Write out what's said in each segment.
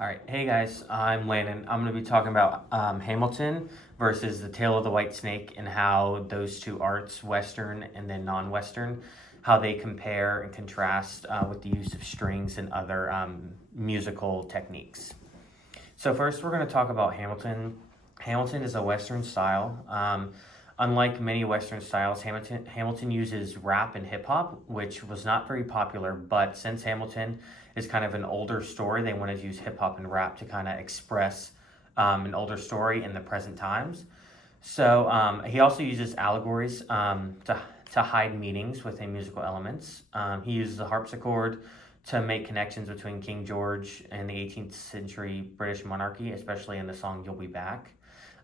All right, hey guys, I'm Landon. I'm going to be talking about Hamilton versus The Tale of the White Snake and how those two arts, Western and then non-Western, how they compare and contrast with the use of strings and other musical techniques. So first, we're going to talk about Hamilton. Hamilton is a Western style. Unlike many Western styles, Hamilton uses rap and hip hop, which was not very popular. But since Hamilton is kind of an older story, they wanted to use hip hop and rap to kind of express an older story in the present times. So he also uses allegories to hide meanings within musical elements. He uses the harpsichord to make connections between King George and the 18th century British monarchy, especially in the song You'll Be Back.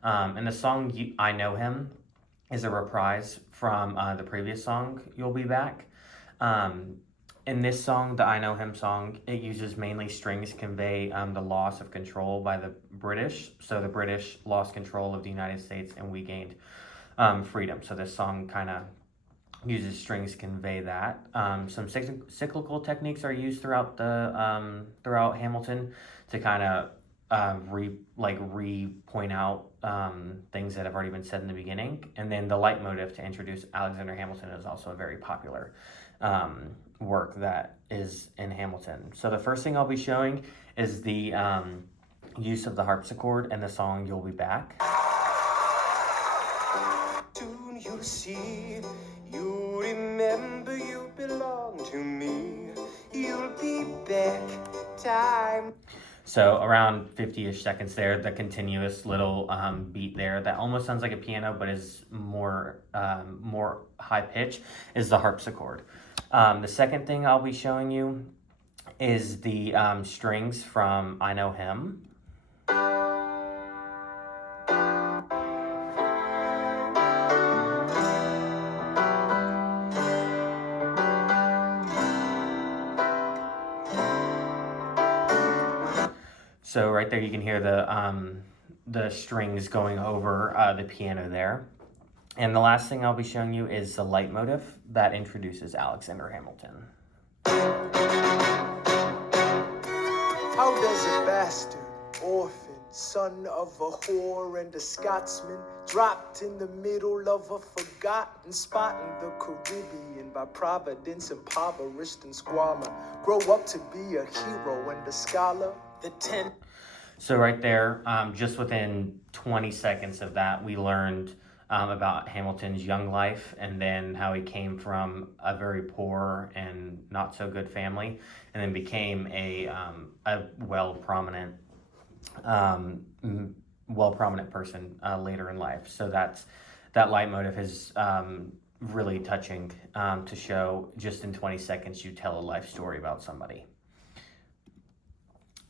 And the song I Know Him is a reprise from the previous song You'll Be Back. Um, in this song, the I Know Him song, it uses mainly strings to convey the loss of control by the British. So the British lost control of the United States and we gained freedom. So this song kind of uses strings to convey that. Some cyclical techniques are used throughout throughout Hamilton to kind of point out things that have already been said in the beginning. And then the leitmotif to introduce Alexander Hamilton is also a very popular work that is in Hamilton. So the first thing I'll be showing is the use of the harpsichord and the song You'll Be Back. Soon you'll see, you'll remember you belong to me. You'll be back, time. So around 50-ish seconds there, the continuous little beat there that almost sounds like a piano but is more high pitch is the harpsichord. The second thing I'll be showing you is the strings from I Know Him. So right there you can hear the strings going over the piano there. And the last thing I'll be showing you is the leitmotif that introduces Alexander Hamilton. How does a bastard, orphan, son of a whore and a Scotsman, dropped in the middle of a forgotten spot in the Caribbean by providence, impoverished and squalor, grow up to be a hero and a scholar? So right there, just within 20 seconds of that, we learned about Hamilton's young life and then how he came from a very poor and not so good family and then became a well-prominent person later in life. So that leitmotif is really touching to show just in 20 seconds you tell a life story about somebody.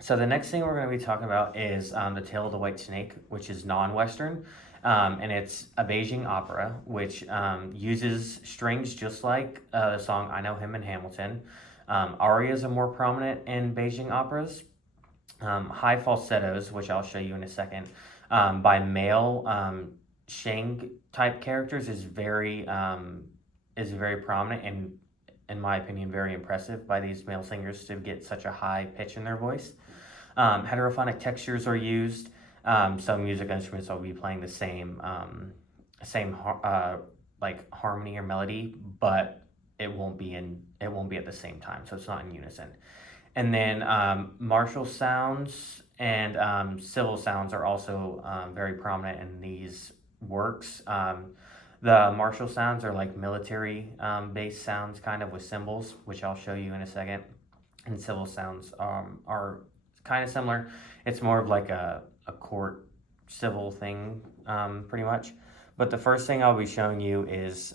So the next thing we're going to be talking about is The Tale of the White Snake, which is non-Western. And it's a Beijing opera, which uses strings just like the song I Know Him in Hamilton. Arias are more prominent in Beijing operas. High falsettos, which I'll show you in a second, by male Shang type characters is very prominent and, in my opinion, very impressive by these male singers to get such a high pitch in their voice. Heterophonic textures are used. Some music instruments will be playing the same harmony or melody, but it won't be at the same time, so it's not in unison. And then martial sounds and civil sounds are also very prominent in these works. The martial sounds are like military based sounds, kind of with cymbals, which I'll show you in a second. And civil sounds are kind of similar. It's more of like a court civil thing, pretty much. But the first thing I'll be showing you is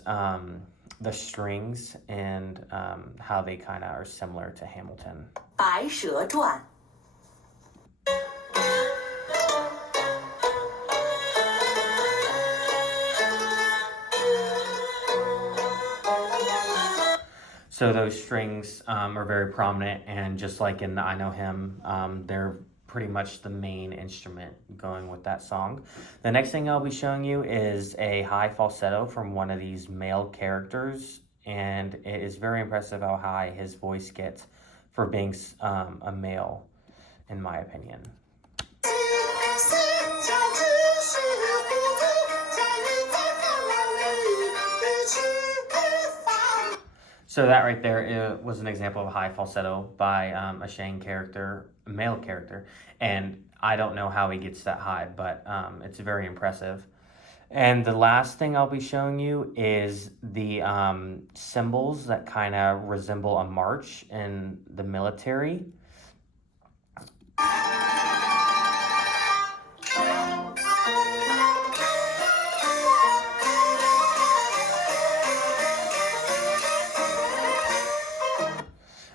the strings and how they kind of are similar to Hamilton. 白蛇传 So those strings are very prominent, and just like in the I Know Him, they're pretty much the main instrument going with that song. The next thing I'll be showing you is a high falsetto from one of these male characters, and it is very impressive how high his voice gets for being a male. in my opinion. So that right there was an example of a high falsetto by a Shang character, a male character, and I don't know how he gets that high, but it's very impressive. And the last thing I'll be showing you is the symbols that kind of resemble a march in the military.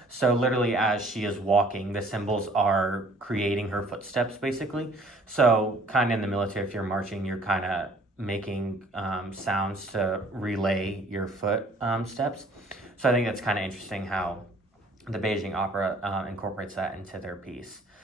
So literally as she is walking, the symbols are creating her footsteps basically. So kind of in the military, if you're marching, you're kind of making sounds to relay your foot steps. So I think that's kind of interesting how the Beijing Opera incorporates that into their piece.